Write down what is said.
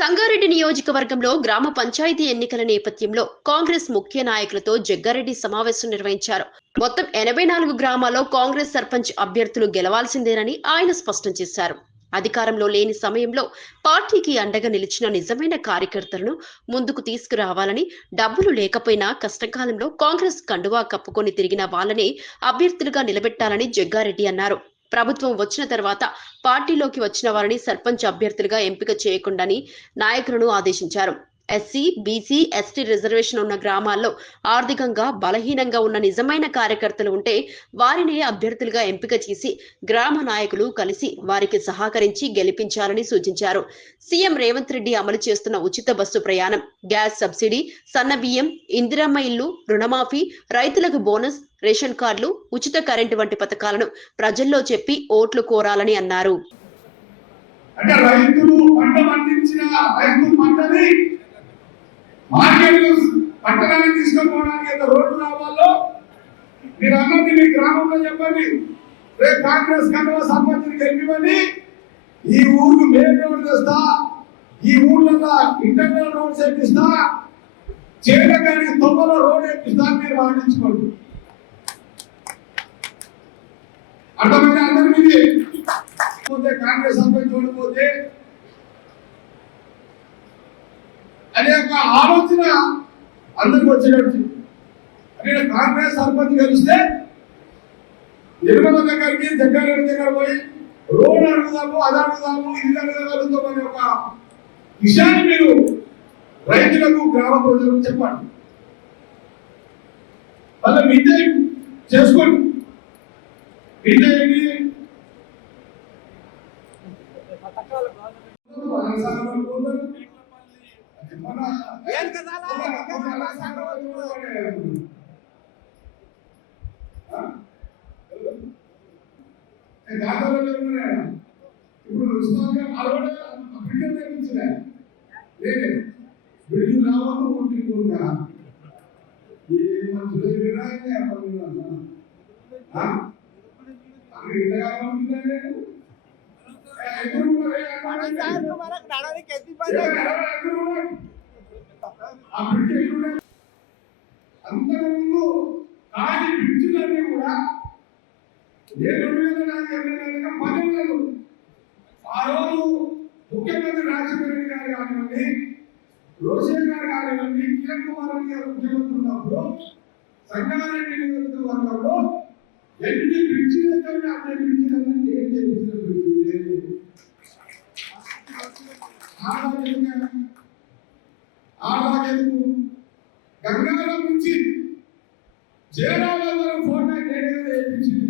సంగారెడ్డి నియోజకవర్గంలో గ్రామ పంచాయతీ ఎన్నికల నేపథ్యంలో కాంగ్రెస్ ముఖ్య నాయకులతో జగ్గారెడ్డి సమావేశం నిర్వహించారు. మొత్తం ఎనభై నాలుగు గ్రామాల్లో కాంగ్రెస్ సర్పంచ్ అభ్యర్థులు గెలవాల్సిందేనని ఆయన స్పష్టం చేశారు. అధికారంలో లేని సమయంలో పార్టీకి అండగా నిలిచిన నిజమైన కార్యకర్తలను ముందుకు తీసుకురావాలని డబ్బులు లేకపోయినా కష్టకాలంలో కాంగ్రెస్ కండువా కప్పుకొని తిరిగిన వాళ్ళని అభ్యర్థులుగా నిలబెట్టాలని జగ్గారెడ్డి అన్నారు. ప్రభుత్వం వచ్చిన తర్వాత పార్టీలోకి వచ్చిన వారిని సర్పంచ్ అభ్యర్థులుగా ఎంపిక చేయకుండాని నాయకులను ఆదేశించారు. ఎస్సీ బీసీ ఎస్టీ రిజర్వేషన్ ఉన్న గ్రామాల్లో ఆర్థికంగా బలహీనంగా ఉన్న నిజమైన కార్యకర్తలు ఉంటే వారిని అభ్యర్థులుగా ఎంపిక చేసి గ్రామ నాయకులు కలిసి వారికి సహకరించి గెలిపించాలని సూచించారు. సీఎం రేవంత్ రెడ్డి అమలు చేస్తున్న ఉచిత బస్సు ప్రయాణం గ్యాస్ సబ్సిడీ సన్న బియ్యం ఇందిరమ్మ ఇల్లు రుణమాఫీ రైతులకు బోనస్ రేషన్ కార్డులు ఉచిత కరెంటు వంటి పథకాలను ప్రజల్లో చెప్పి ఓట్లు కోరాలని అన్నారు. అంటే రైతులు పంట పండించిన రైతు పంటని మార్కెట్ పట్టణానికి తీసుకుపోవడానికి ఎంత రోడ్డు రావాలో? మీరు అన్నది మీ గ్రామంలో చెప్పండి. రేపు కాంగ్రెస్ కంటే సంపత్తిని గెలిపివని ఈ ఊరికి మెయిన్ రోడ్ తెస్తా ఈ ఊళ్ళలో ఇంటర్నల్ రోడ్స్ ఎక్కిస్తా? చేయడానికి తొమ్మలో రోడ్ ఎక్కిస్తా మీరు వాడించుకోండి అర్థమైనా అందరి మీద పోతే కాంగ్రెస్ సర్పంచ్ ఓడిపోతే అనే ఒక ఆలోచన అందరికి వచ్చేటట్టు. అంటే కాంగ్రెస్ సర్పంచ్ గెలిస్తే నిర్మల దగ్గరికి జగ్గారెడ్డి దగ్గర పోయి రోడ్ అడుగుదాము అది అడుగుదాము ఇది అడగగలుగుతాం అనే ఒక విషయాన్ని మీరు రైతులకు గ్రామ ప్రజలకు చెప్పండి. వాళ్ళ విజయం చేసుకోండి. విజయని ఇప్పుడు బిడ్డలు నేర్పించలే లేదే బిడ్డలు రావాలి ఉంటే కోరుగా ఏ మనుషులు వినాయనే అక్కడ ఇంత కావాలంటే ఎక్కడ ఉన్నారే సార్ ఆ బ్రిడ్జ్ ఎట్లుండే అంతకుముందు కాని బ్రిడ్జ్లన్నీ కూడా ఏ రెండు వేల నాలుగు ఇరవై నాలుగు పదేళ్ళు ఆ రోజు ముఖ్యమంత్రి రాజశేఖర రెడ్డి గారు కానివ్వండి రోషే గారు కానివ్వండి కిరణ్ కుమార్ రెడ్డి గారు ముఖ్యమంత్రి ఉన్నప్పుడు సంగారెడ్డి నియోజకవర్గంలో ఎన్ని బ్రిడ్జిలు ఎత్తండి అన్ని బ్రిడ్జిలన్నీ ఏం చేయించిన లేదు ఎందుకు గంగారం నుంచి జయరామ వరకు ఫోటో ఏడగా వేయించింది